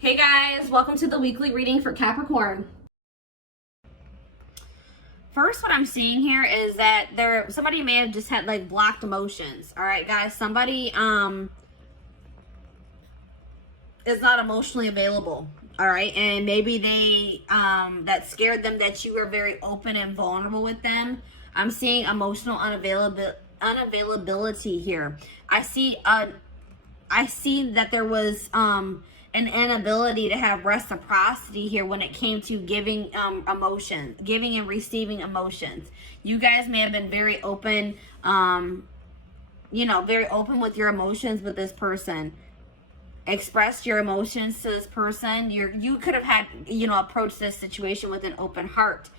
Hey guys, welcome to the weekly reading for Capricorn. First, what I'm seeing here is that somebody may have just had like blocked emotions. All right, guys, somebody is not emotionally available. All right, and maybe they that scared them that you were very open and vulnerable with them. I'm seeing emotional unavailability here. I see that there was an inability to have reciprocity here when it came to giving giving and receiving emotions. You guys may have been very open, very open with your emotions with this person. Expressed your emotions to this person. You could have had, approached this situation with an open heart.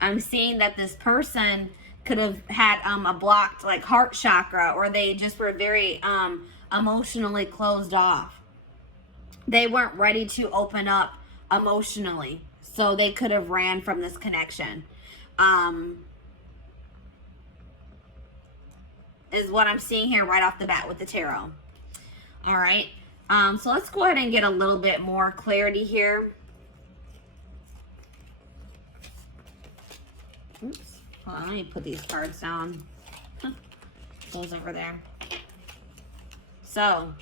I'm seeing that this person could have had a blocked like heart chakra, or they just were very emotionally closed off. They weren't ready to open up emotionally, so they could have ran from this connection. Is what I'm seeing here right off the bat with the tarot. All right. So let's go ahead and get a little bit more clarity here. Oops. Hold on, let me put these cards down. Those over there. So,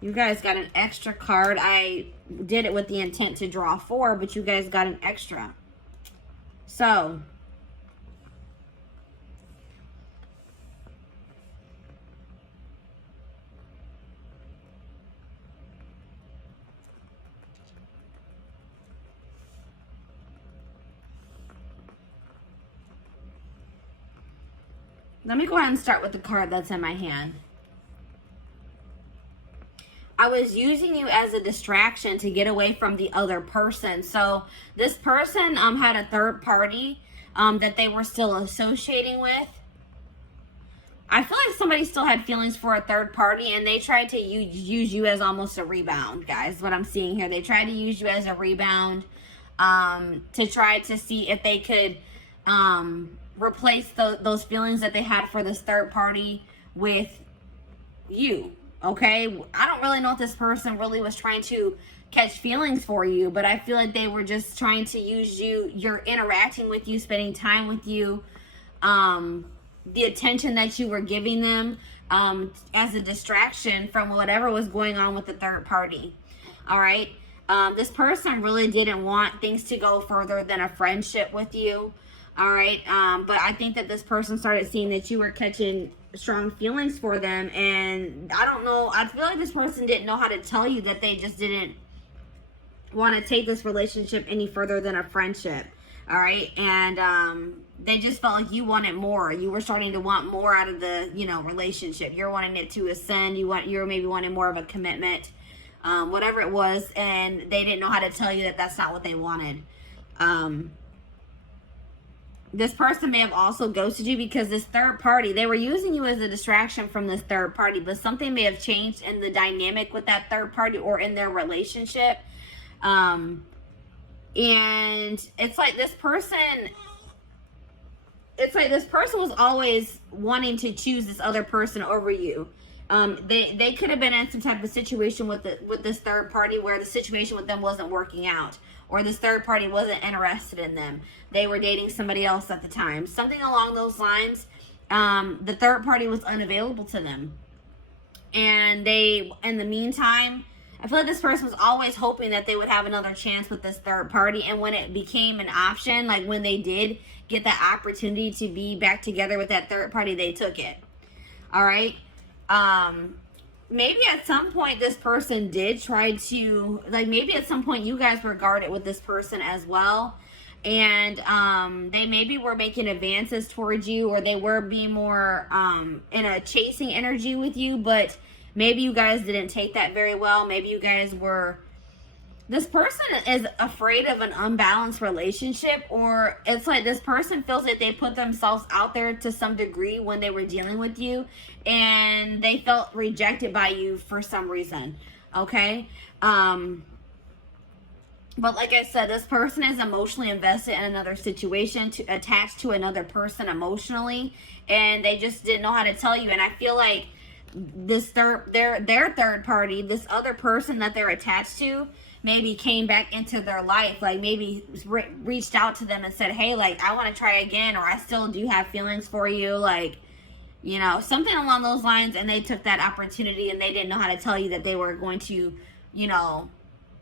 you guys got an extra card. I did it with the intent to draw 4, but you guys got an extra. So, let me go ahead and start with the card that's in my hand. I was using you as a distraction to get away from the other person. So this person had a third party that they were still associating with. I feel like somebody still had feelings for a third party, and they tried to use you as almost a rebound, guys. What I'm seeing here, they tried to use you as a rebound to try to see if they could replace those feelings that they had for this third party with you. Okay, I don't really know if this person really was trying to catch feelings for you, but I feel like they were just trying to use you, you're interacting with you, spending time with you, the attention that you were giving them as a distraction from whatever was going on with the third party. All right, this person really didn't want things to go further than a friendship with you. All right, but I think that this person started seeing that you were catching strong feelings for them, and I don't know, I feel like this person didn't know how to tell you that they just didn't want to take this relationship any further than a friendship. All right, and they just felt like you wanted more. You were starting to want more out of the relationship. You're wanting it to ascend. You're maybe wanting more of a commitment, whatever it was, and they didn't know how to tell you that that's not what they wanted. This person may have also ghosted you because this third party, they were using you as a distraction from this third party, but something may have changed in the dynamic with that third party or in their relationship. And it's like this person was always wanting to choose this other person over you. They could have been in some type of situation with this third party where the situation with them wasn't working out, or this third party wasn't interested in them. They were dating somebody else at the time. Something along those lines. The third party was unavailable to them. And in the meantime, I feel like this person was always hoping that they would have another chance with this third party. And when it became an option, like when they did get that opportunity to be back together with that third party, they took it. All right. Maybe at some point this person did try to, maybe at some point you guys were guarded with this person as well. And they maybe were making advances towards you, or they were being more in a chasing energy with you, but maybe you guys didn't take that very well. Maybe you guys were, this person is afraid of an unbalanced relationship, or it's like this person feels that they put themselves out there to some degree when they were dealing with you, and they felt rejected by you for some reason. Okay. But like I said, this person is emotionally invested in another situation, attached to another person emotionally, and they just didn't know how to tell you. And I feel like this their third party, this other person that they're attached to, maybe came back into their life, like maybe reached out to them and said, hey, like, I want to try again, or I still do have feelings for you, like, you know, something along those lines. And they took that opportunity and they didn't know how to tell you that they were going to, you know,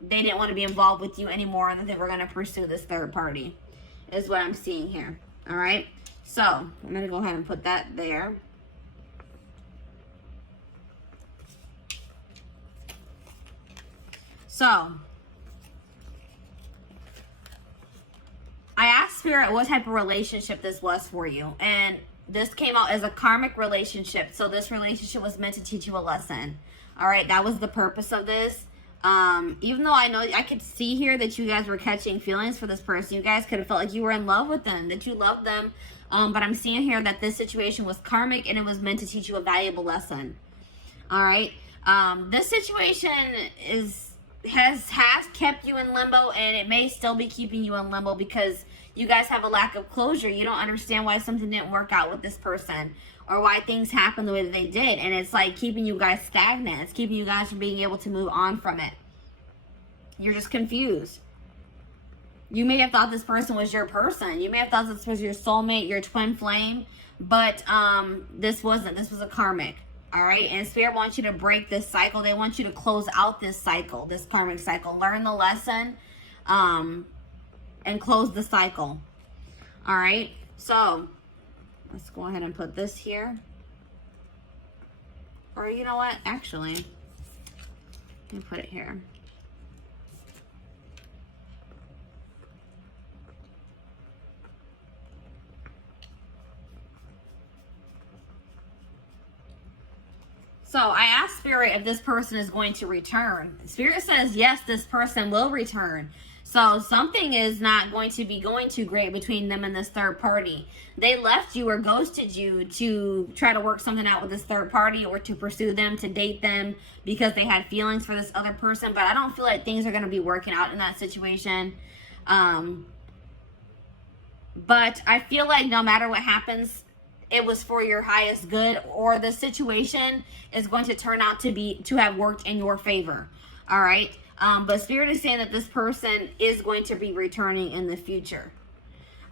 they didn't want to be involved with you anymore, and that they were going to pursue this third party, is what I'm seeing here. All right, so I'm going to go ahead and put that there. So I asked Spirit what type of relationship this was for you, and this came out as a karmic relationship. So this relationship was meant to teach you a lesson. All right, that was the purpose of this. Even though I know I could see here that you guys were catching feelings for this person, you guys could have felt like you were in love with them, that you loved them. But I'm seeing here that this situation was karmic and it was meant to teach you a valuable lesson. All right. This situation has kept you in limbo, and it may still be keeping you in limbo because you guys have a lack of closure. You don't understand why something didn't work out with this person, or why things happened the way that they did. And it's like keeping you guys stagnant. It's keeping you guys from being able to move on from it. You're just confused. You may have thought this person was your person. You may have thought this was your soulmate, your twin flame, but this wasn't. This was a karmic. All right, and Spirit wants you to break this cycle. They want you to close out this cycle, this karmic cycle. Learn the lesson and close the cycle. All right, so let's go ahead and put this here. Or you know what? Actually, let me put it here. So I asked Spirit if this person is going to return. Spirit says, yes, this person will return. So something is not going to be going too great between them and this third party. They left you or ghosted you to try to work something out with this third party, or to pursue them, to date them, because they had feelings for this other person. But I don't feel like things are going to be working out in that situation. But I feel like no matter what happens, it was for your highest good, or the situation is going to turn out to have worked in your favor. All right. But Spirit is saying that this person is going to be returning in the future.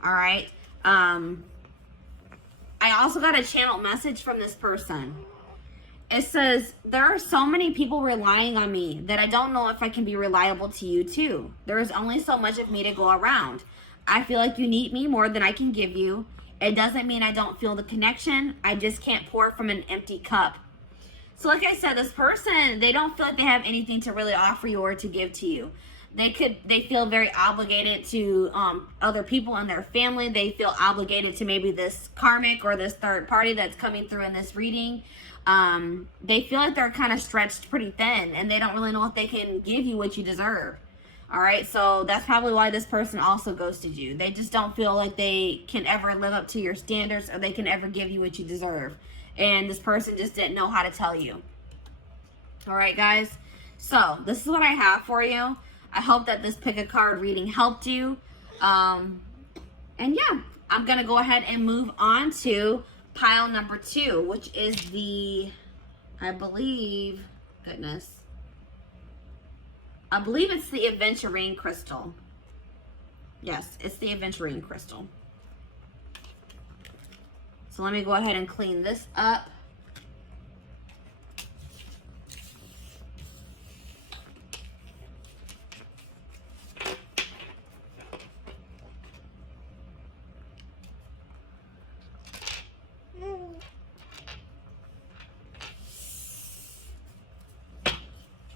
All right. I also got a channel message from this person. It says, there are so many people relying on me that I don't know if I can be reliable to you too. There is only so much of me to go around. I feel like you need me more than I can give you. It doesn't mean I don't feel the connection. I just can't pour from an empty cup. So like I said, this person, they don't feel like they have anything to really offer you or to give to you. They feel very obligated to other people in their family. They feel obligated to maybe this karmic or this third party that's coming through in this reading. They feel like they're kind of stretched pretty thin, and they don't really know if they can give you what you deserve. All right, so that's probably why this person also ghosted you. They just don't feel like they can ever live up to your standards, or they can ever give you what you deserve. And this person just didn't know how to tell you. All right, guys. So this is what I have for you. I hope that this pick a card reading helped you. And yeah, I'm going to go ahead and move on to pile number 2, which is the, I believe it's the aventurine crystal. Yes, it's the aventurine crystal. So let me go ahead and clean this up.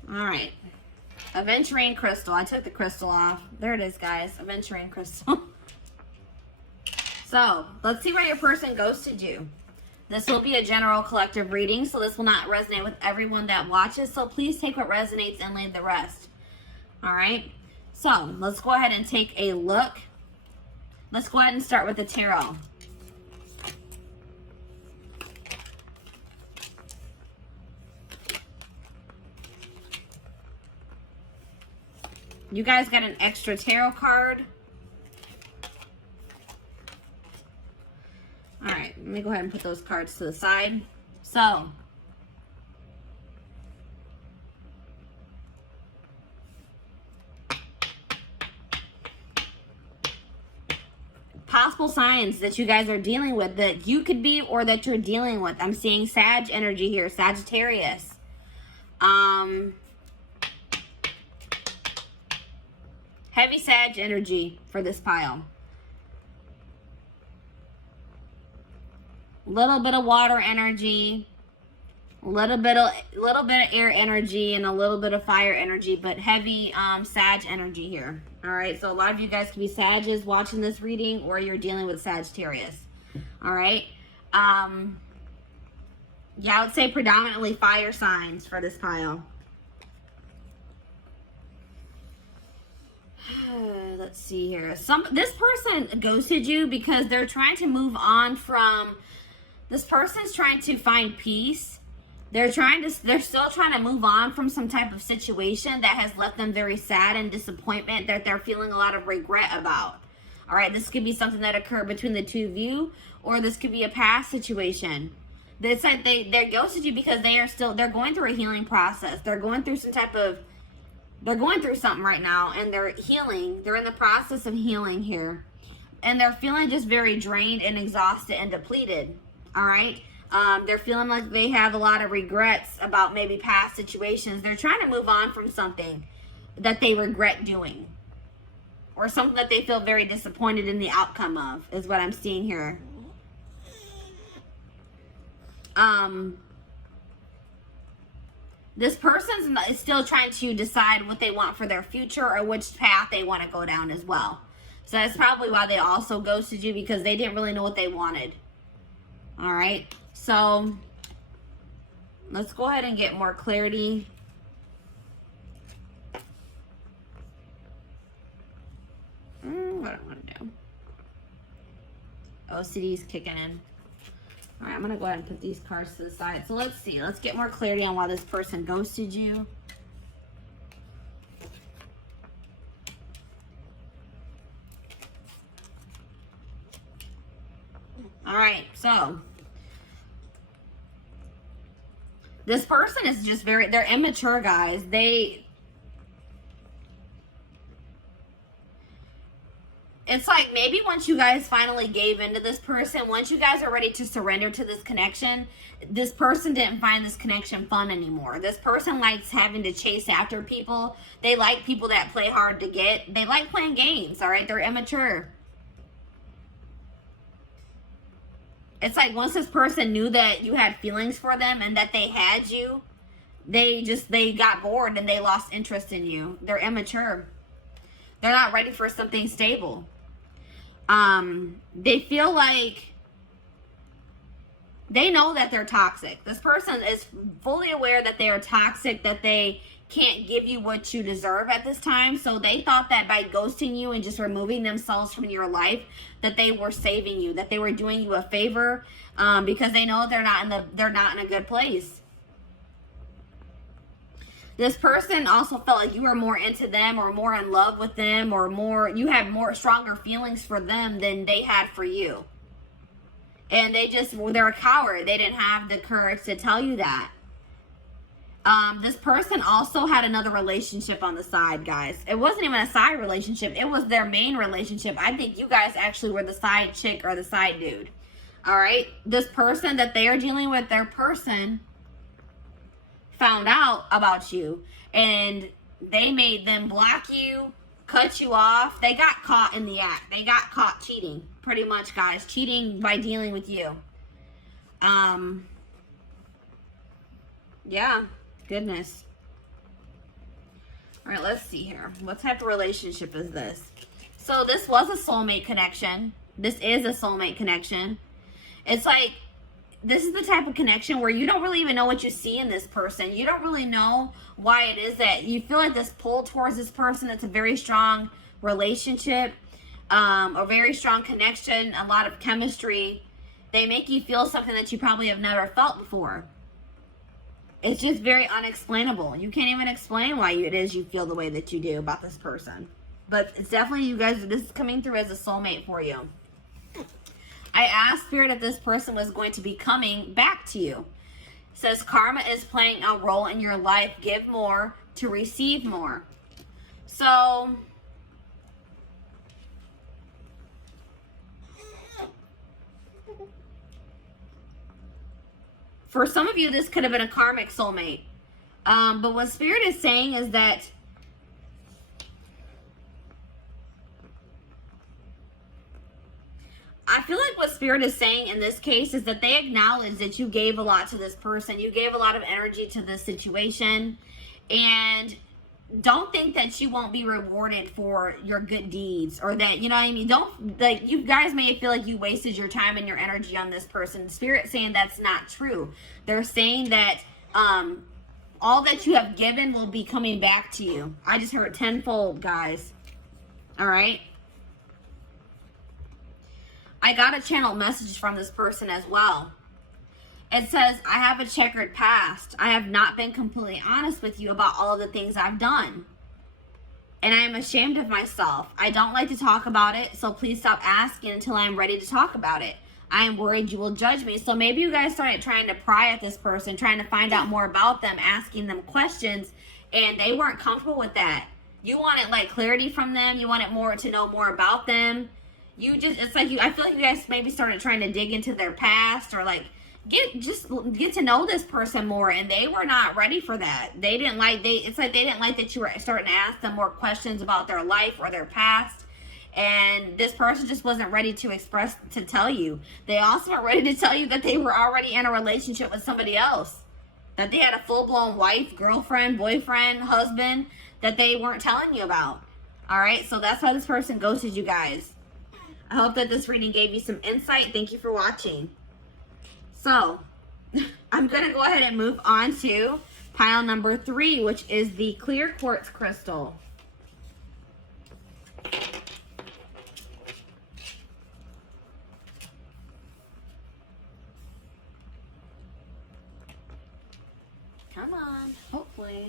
All right. Aventurine crystal. I took the crystal off. There it is, guys. Aventurine crystal. So, let's see where your person ghosted you. This will be a general collective reading, so this will not resonate with everyone that watches. So please take what resonates and leave the rest. All right? So, let's go ahead and take a look. Let's go ahead and start with the tarot. You guys got an extra tarot card. All right, let me go ahead and put those cards to the side. So, possible signs that you guys are dealing with, that you could be or that you're dealing with. I'm seeing Sag energy here, Sagittarius. Heavy Sag energy for this pile. Little bit of water energy, little bit of air energy, and a little bit of fire energy, but heavy Sag energy here. All right, so a lot of you guys could be Sages watching this reading, or you're dealing with Sagittarius. All right. Yeah, I would say predominantly fire signs for this pile. Let's see here. This person ghosted you because they're trying to move on from. This person's trying to find peace. They're still trying to move on from some type of situation that has left them very sad and disappointment, that they're feeling a lot of regret about. All right, this could be something that occurred between the two of you, or this could be a past situation. It's like they ghosted you because they're going through a healing process. They're going through they're going through something right now, and they're healing. They're in the process of healing here. And they're feeling just very drained and exhausted and depleted. All right. They're feeling like they have a lot of regrets about maybe past situations. They're trying to move on from something that they regret doing, or something that they feel very disappointed in the outcome of, is what I'm seeing here. This person is still trying to decide what they want for their future, or which path they want to go down as well. So that's probably why they also ghosted you, because they didn't really know what they wanted. All right, so let's go ahead and get more clarity. What do I want to do? OCD is kicking in. All right, I'm going to go ahead and put these cards to the side. So let's see. Let's get more clarity on why this person ghosted you. All right, so this person is just they're immature, guys. It's like maybe once you guys finally gave into this person, once you guys are ready to surrender to this connection, this person didn't find this connection fun anymore. This person likes having to chase after people. They like people that play hard to get. They like playing games, all right? They're immature. It's like once this person knew that you had feelings for them and that they had you, they got bored and they lost interest in you. They're immature. They're not ready for something stable. They feel like they know that they're toxic. This person is fully aware that they are toxic, that they can't give you what you deserve at this time. So they thought that by ghosting you and just removing themselves from your life, that they were saving you, that they were doing you a favor, because they know they're not in a good place. This person also felt like you were more into them, or more in love with them, or you had stronger feelings for them than they had for you. And they're a coward. They didn't have the courage to tell you that. This person also had another relationship on the side, guys. It wasn't even a side relationship. It was their main relationship. I think you guys actually were the side chick or the side dude. All right? This person that they are dealing with, their person found out about you, and they made them block you, cut you off. They got caught in the act. They got caught cheating, pretty much, guys. Cheating by dealing with you. Yeah. Goodness. All right, let's see here. What type of relationship is this? So this was a soulmate connection. This is a soulmate connection. It's like, this is the type of connection where you don't really even know what you see in this person. You don't really know why it is that you feel like this pull towards this person. It's a very strong relationship, a very strong connection, a lot of chemistry. They make you feel something that you probably have never felt before. It's just very unexplainable. You can't even explain why it is you feel the way that you do about this person. But it's definitely, you guys, this is coming through as a soulmate for you. I asked Spirit if this person was going to be coming back to you. It says karma is playing a role in your life. Give more to receive more. So For some of you, this could have been a karmic soulmate. But what Spirit is saying is that I feel like what Spirit is saying in this case is that they acknowledge that you gave a lot to this person. You gave a lot of energy to this situation. And don't think that you won't be rewarded for your good deeds, or that, you know what I mean? Don't, like, you guys may feel like you wasted your time and your energy on this person. Spirit saying that's not true. They're saying that all that you have given will be coming back to you. I just heard tenfold, guys. All right. I got a channeled message from this person as well. It says, I have a checkered past. I have not been completely honest with you about all of the things I've done. And I am ashamed of myself. I don't like to talk about it, so please stop asking until I'm ready to talk about it. I am worried you will judge me. So maybe you guys started trying to pry at this person, trying to find out more about them, asking them questions, and they weren't comfortable with that. You wanted like clarity from them. You wanted more to know more about them. You just, it's like I feel like you guys maybe started trying to dig into their past, or like get to know this person more, and they were not ready for that. They didn't like, it's like they didn't like that you were starting to ask them more questions about their life or their past. And this person just wasn't ready to tell you. They also weren't ready to tell you that they were already in a relationship with somebody else. That they had a full-blown wife, girlfriend, boyfriend, husband that they weren't telling you about. All right, so that's why this person ghosted you guys. I hope that this reading gave you some insight. Thank you for watching. So, I'm going to go ahead and move on to pile number 3, which is the clear quartz crystal. Come on, hopefully.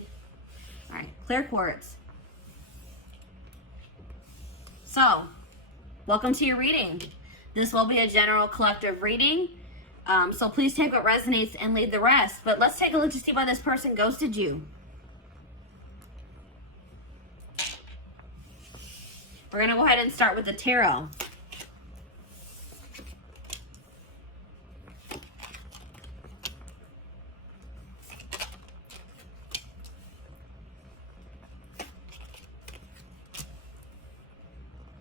All right, clear quartz. So, welcome to your reading. This will be a general collective reading. So please take what resonates and leave the rest. But let's take a look to see why this person ghosted you. We're going to go ahead and start with the tarot.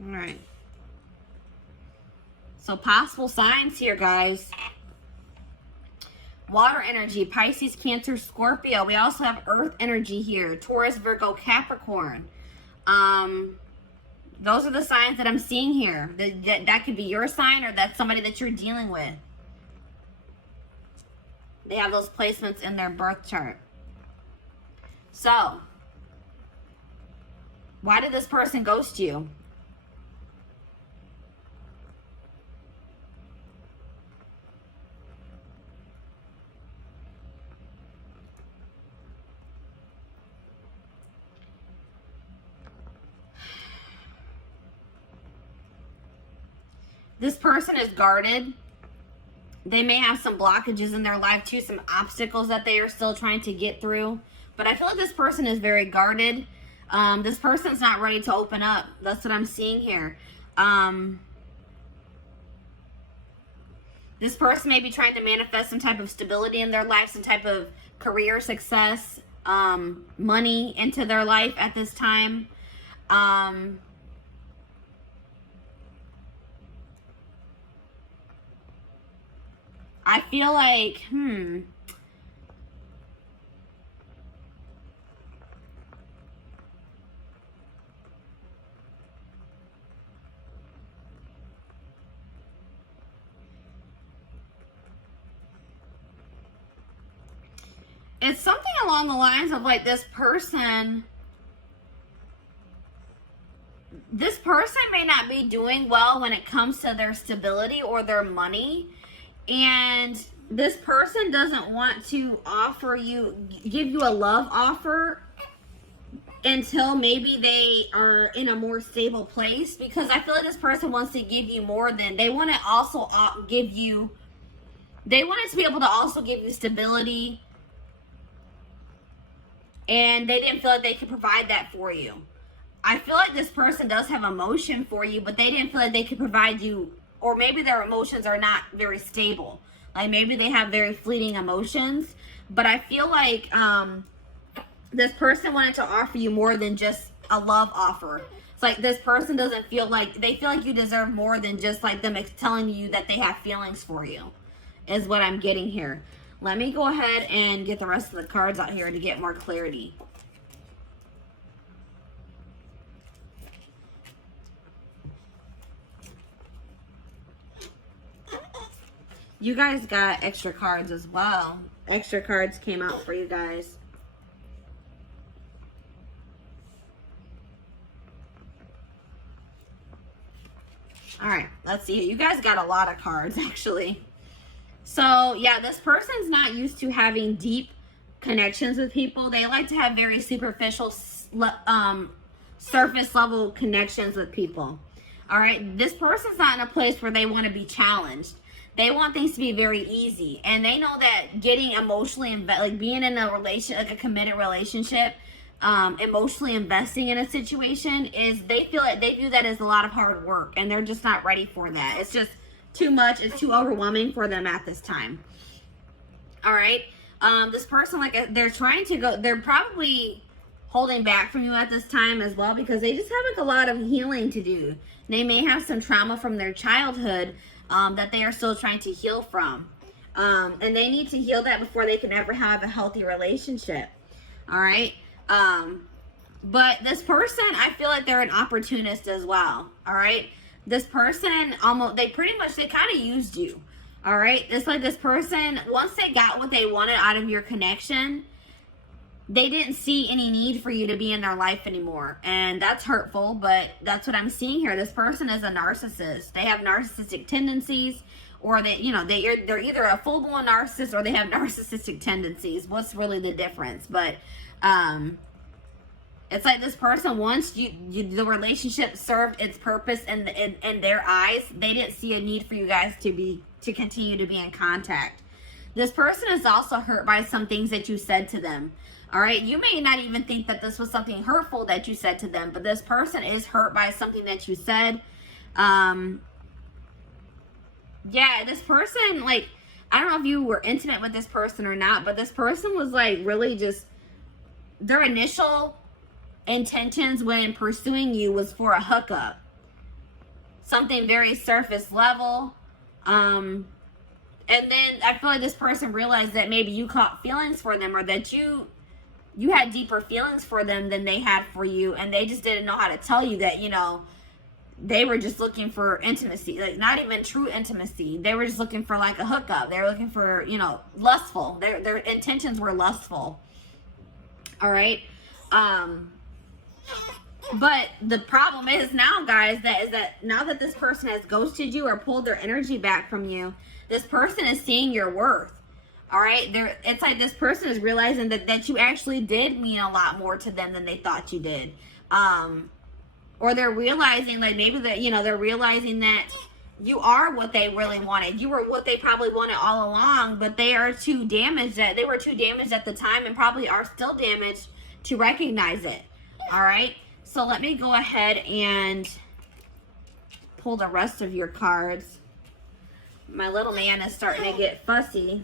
All right. So possible signs here, guys. Water energy, Pisces, Cancer, Scorpio. We also have earth energy here. Taurus, Virgo, Capricorn. Those are the signs that I'm seeing here. That could be your sign, or that's somebody that you're dealing with. They have those placements in their birth chart. So, why did this person ghost you? This person is guarded. They may have some blockages in their life too, some obstacles that they are still trying to get through. But I feel like this person is very guarded. This person's not ready to open up. That's what I'm seeing here. This person may be trying to manifest some type of stability in their life, some type of career success, money into their life at this time. I feel like, it's something along the lines of like this person may not be doing well when it comes to their stability or their money. And this person doesn't want to give you a love offer until maybe they are in a more stable place. Because I feel like this person wants to give you more than, they want to also give you, they wanted to be able to also give you stability. And they didn't feel like they could provide that for you. I feel like this person does have emotion for you, but they didn't feel like they could provide you, or maybe their emotions are not very stable. Like maybe they have very fleeting emotions, but I feel like this person wanted to offer you more than just a love offer. It's like this person doesn't feel like, they feel like you deserve more than just like them telling you that they have feelings for you, is what I'm getting here. Let me go ahead and get the rest of the cards out here to get more clarity. You guys got extra cards as well. Extra cards came out for you guys. All right, let's see. You guys got a lot of cards, actually. So, yeah, this person's not used to having deep connections with people. They like to have very superficial, surface level connections with people. All right, this person's not in a place where they want to be challenged. They want things to be very easy, and they know that getting emotionally like being in a like a committed relationship, emotionally investing in a situation is, they view that as a lot of hard work, and they're just not ready for that. It's just too much. It's too overwhelming for them at this time. All right, this person, like, they're trying to go. They're probably holding back from you at this time as well, because they just have like a lot of healing to do. They may have some trauma from their childhood that they are still trying to heal from. And they need to heal that before they can ever have a healthy relationship. All right. But this person, I feel like they're an opportunist as well. All right. This person they kind of used you. All right. It's like this person, once they got what they wanted out of your connection, they didn't see any need for you to be in their life anymore. And that's hurtful, but that's what I'm seeing here. This person is a narcissist. They have narcissistic tendencies, or they're either a full-blown narcissist or they have narcissistic tendencies. What's really the difference? But it's like this person, once the relationship served its purpose in their eyes, they didn't see a need for you guys to continue to be in contact. This person is also hurt by some things that you said to them. All right, you may not even think that this was something hurtful that you said to them, but this person is hurt by something that you said. Yeah, this person, like, I don't know if you were intimate with this person or not, but this person was like really just, their initial intentions when pursuing you was for a hookup. Something very surface level. And then I feel like this person realized that maybe you caught feelings for them, or that you had deeper feelings for them than they had for you, and they just didn't know how to tell you that, they were just looking for intimacy, like not even true intimacy. They were just looking for like a hookup. They were looking for, lustful. Their intentions were lustful. All right. But the problem is now, guys, that now that this person has ghosted you or pulled their energy back from you, this person is seeing your worth. All right, it's like this person is realizing that you actually did mean a lot more to them than they thought you did. Or they're realizing, like, maybe that, they're realizing that you are what they really wanted. You were what they probably wanted all along, but they were too damaged at the time, and probably are still damaged to recognize it. All right, so let me go ahead and pull the rest of your cards. My little man is starting to get fussy.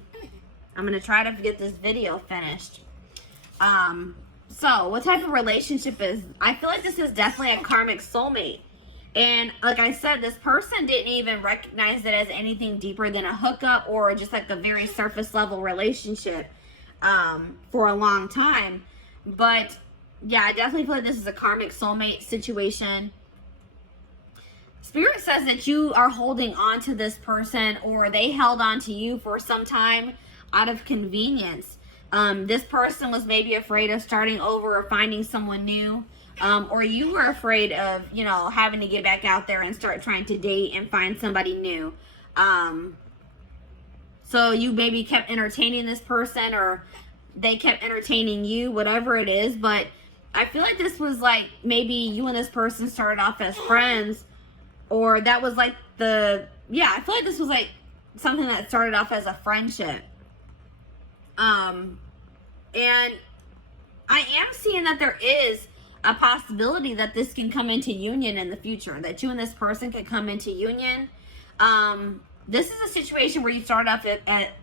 I'm going to try to get this video finished. So what type of relationship I feel like this is definitely a karmic soulmate. And like I said, this person didn't even recognize it as anything deeper than a hookup or just like a very surface level relationship for a long time. But yeah, I definitely feel like this is a karmic soulmate situation. Spirit says that you are holding on to this person, or they held on to you for some time out of convenience. This person was maybe afraid of starting over or finding someone new, or you were afraid of, having to get back out there and start trying to date and find somebody new. So you maybe kept entertaining this person, or they kept entertaining you, whatever it is. But I feel like this was like, maybe you and this person started off as friends, or that was like I feel like this was like something that started off as a friendship. And I am seeing that there is a possibility that this can come into union in the future, that you and this person could come into union. This is a situation where you started off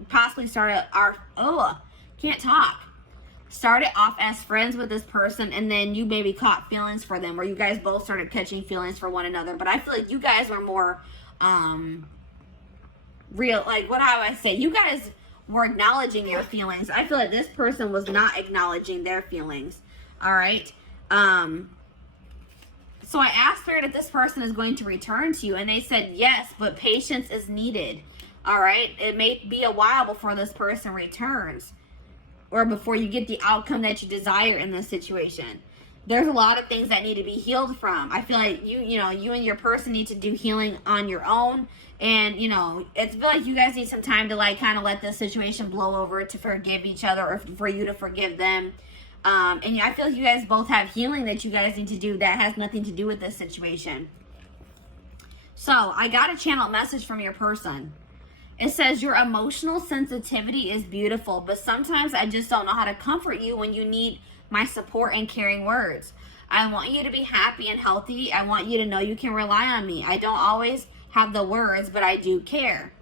possibly started can't talk. Started off as friends with this person, and then you maybe caught feelings for them, or you guys both started catching feelings for one another. But I feel like you guys were more real, like, what do I say? You guys were acknowledging your feelings. I feel like this person was not acknowledging their feelings. All right. So I asked Spirit if this person is going to return to you, and they said yes, but patience is needed. All right. It may be a while before this person returns, or before you get the outcome that you desire in this situation. There's a lot of things that need to be healed from. I feel like you and your person need to do healing on your own. And, it's feel like you guys need some time to, like, kind of let this situation blow over, to forgive each other, or for you to forgive them. And I feel like you guys both have healing that you guys need to do that has nothing to do with this situation. So I got a channel message from your person. It says, your emotional sensitivity is beautiful, but sometimes I just don't know how to comfort you when you need my support and caring words. I want you to be happy and healthy. I want you to know you can rely on me. I don't always have the words, but I do care.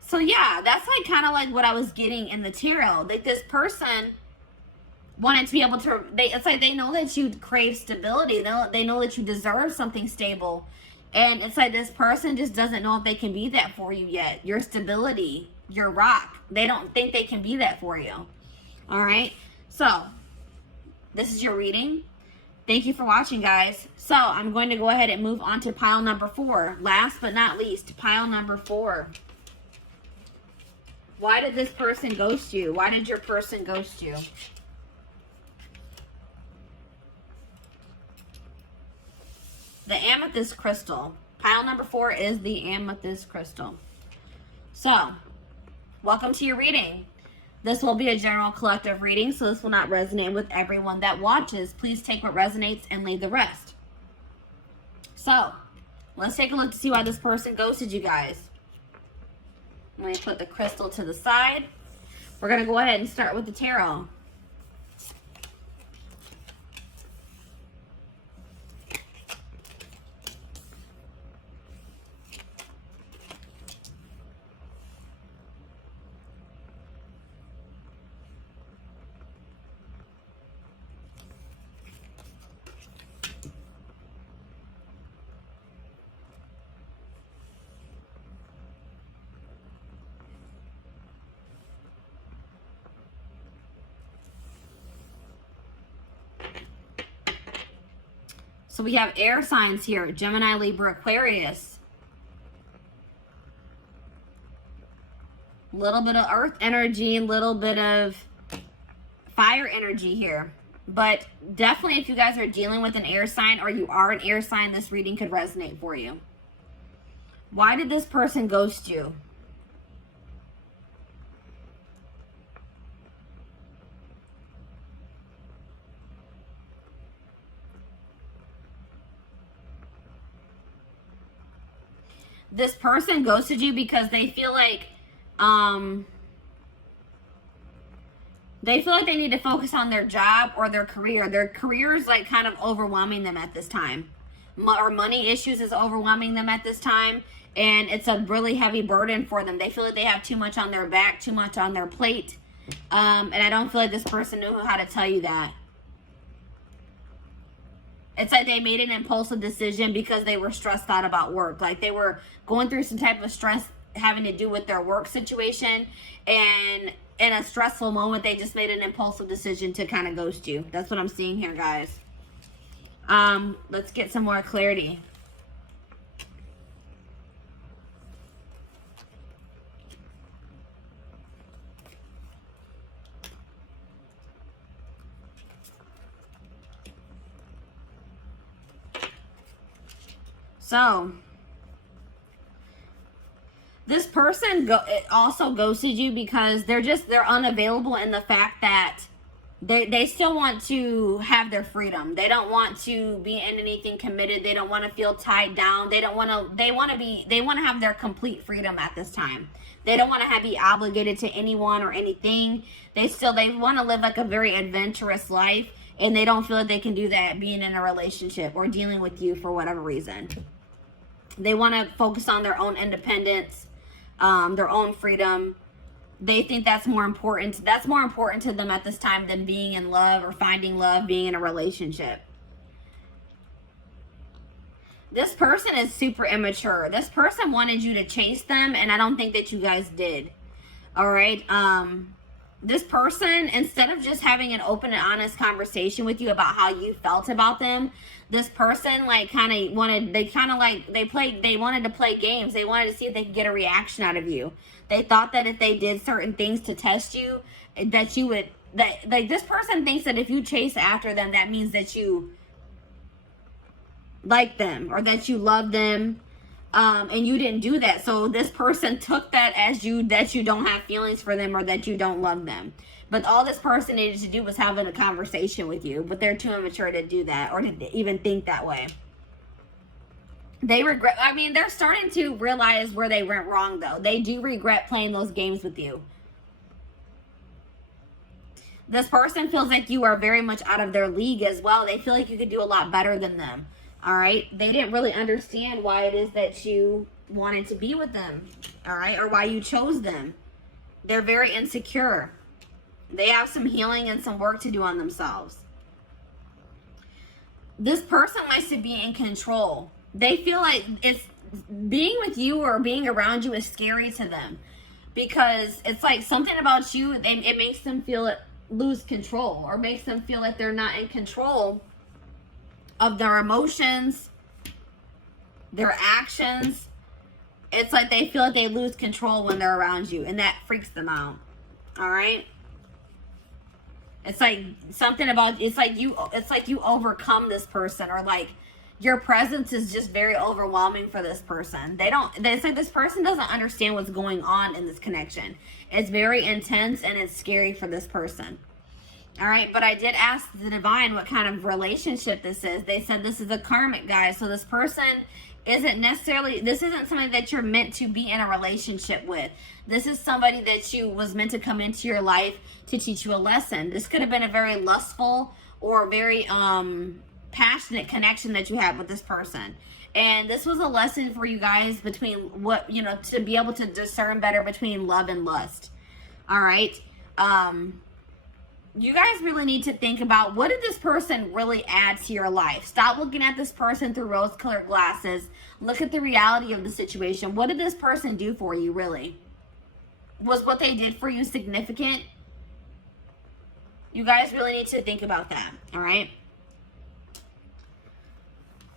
So yeah, that's like kind of like what I was getting in the tarot. Like, this person wanted to be able to, it's like they know that you crave stability. They know that you deserve something stable. And it's like this person just doesn't know if they can be that for you yet. Your stability, your rock. They don't think they can be that for you. All right. So this is your reading. Thank you for watching, guys. So I'm going to go ahead and move on to pile number 4. Last but not least, pile number 4. Why did this person ghost you? Why did your person ghost you? The amethyst crystal. Pile number 4 is the amethyst crystal. So, welcome to your reading. This will be a general collective reading, so this will not resonate with everyone that watches. Please take what resonates and leave the rest. So, let's take a look to see why this person ghosted you guys. Let me put the crystal to the side. We're going to go ahead and start with the tarot. So we have air signs here: Gemini, Libra, Aquarius. A little bit of earth energy, a little bit of fire energy here. But definitely if you guys are dealing with an air sign, or you are an air sign, this reading could resonate for you. Why did this person ghost you? This person ghosted you because they feel like they need to focus on their job or their career. Their career is like kind of overwhelming them at this time. Or money issues is overwhelming them at this time. And it's a really heavy burden for them. They feel like they have too much on their back, too much on their plate. And I don't feel like this person knew how to tell you that. It's like they made an impulsive decision because they were stressed out about work. Like they were going through some type of stress having to do with their work situation. And in a stressful moment, they just made an impulsive decision to kind of ghost you. That's what I'm seeing here, guys. Let's get some more clarity. So, this person also ghosted you because they're unavailable in the fact that they still want to have their freedom. They don't want to be in anything committed. They don't want to feel tied down. They want to have their complete freedom at this time. They don't want to be obligated to anyone or anything. They want to live like a very adventurous life, and they don't feel like they can do that being in a relationship or dealing with you for whatever reason. They want to focus on their own independence, their own freedom. They think that's more important. That's more important to them at this time than being in love or finding love, being in a relationship. This person is super immature. This person wanted you to chase them, and I don't think that you guys did. All right. This person, instead of just having an open and honest conversation with you about how you felt about them, this person like kind of wanted, they wanted to play games. They wanted to see if they could get a reaction out of you. They thought that if they did certain things to test you, that you would, like this person thinks that if you chase after them, that means that you like them or that you love them. And you didn't do that. So this person took that as that you don't have feelings for them or that you don't love them. But all this person needed to do was having a conversation with you. But they're too immature to do that or to even think that way. They regret, I mean, they're starting to realize where they went wrong though. They do regret playing those games with you. This person feels like you are very much out of their league as well. They feel like you could do a lot better than them. All right. They didn't really understand why it is that you wanted to be with them. All right. Or why you chose them. They're very insecure. They have some healing and some work to do on themselves. This person likes to be in control. They feel like it's being with you or being around you is scary to them because it's like something about you and it makes them feel lose control or makes them feel like they're not in control of their emotions, their actions. It's like they feel like they lose control when they're around you, and that freaks them out. All right? It's like something about, it's like you overcome this person, or like your presence is just very overwhelming for this person. It's like this person doesn't understand what's going on in this connection. It's very intense and it's scary for this person. All right, but I did ask the divine what kind of relationship this is. They said this is a karmic, guys. So this person isn't somebody that you're meant to be in a relationship with. This is somebody that was meant to come into your life to teach you a lesson. This could have been a very lustful or very passionate connection that you had with this person. And this was a lesson for you guys between to be able to discern better between love and lust. All right. You guys really need to think about, what did this person really add to your life? Stop looking at this person through rose-colored glasses. Look at the reality of the situation. What did this person do for you, really? Was what they did for you significant? You guys really need to think about that, all right?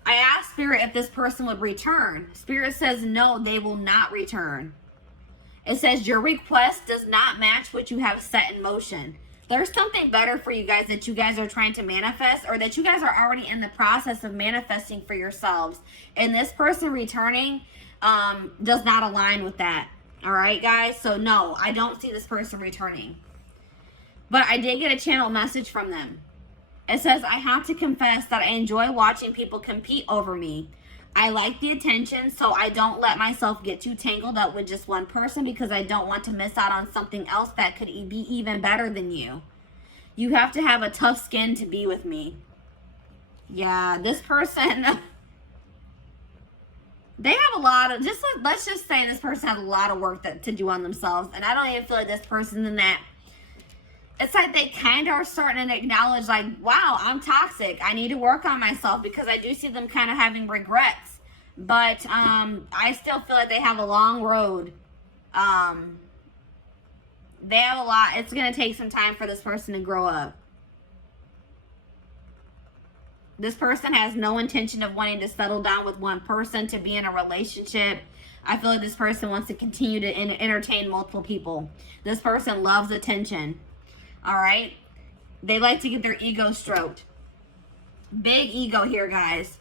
I asked Spirit if this person would return. Spirit says no, they will not return. It says your request does not match what you have set in motion. There's something better for you guys that you guys are trying to manifest, or that you guys are already in the process of manifesting for yourselves. And this person returning does not align with that. All right, guys? So no, I don't see this person returning. But I did get a channel message from them. It says, I have to confess that I enjoy watching people compete over me. I like the attention, so I don't let myself get too tangled up with just one person because I don't want to miss out on something else that could be even better than you. You have to have a tough skin to be with me. Yeah, this person, they have a lot of, let's just say this person has a lot of work to do on themselves. And I don't even feel like this person in that. It's like they kind of are starting to acknowledge, like, wow, I'm toxic. I need to work on myself, because I do see them kind of having regrets. But I still feel like they have a long road. They have a lot. It's going to take some time for this person to grow up. This person has no intention of wanting to settle down with one person, to be in a relationship. I feel like this person wants to continue to entertain multiple people. This person loves attention. All right? They like to get their ego stroked. Big ego here, guys.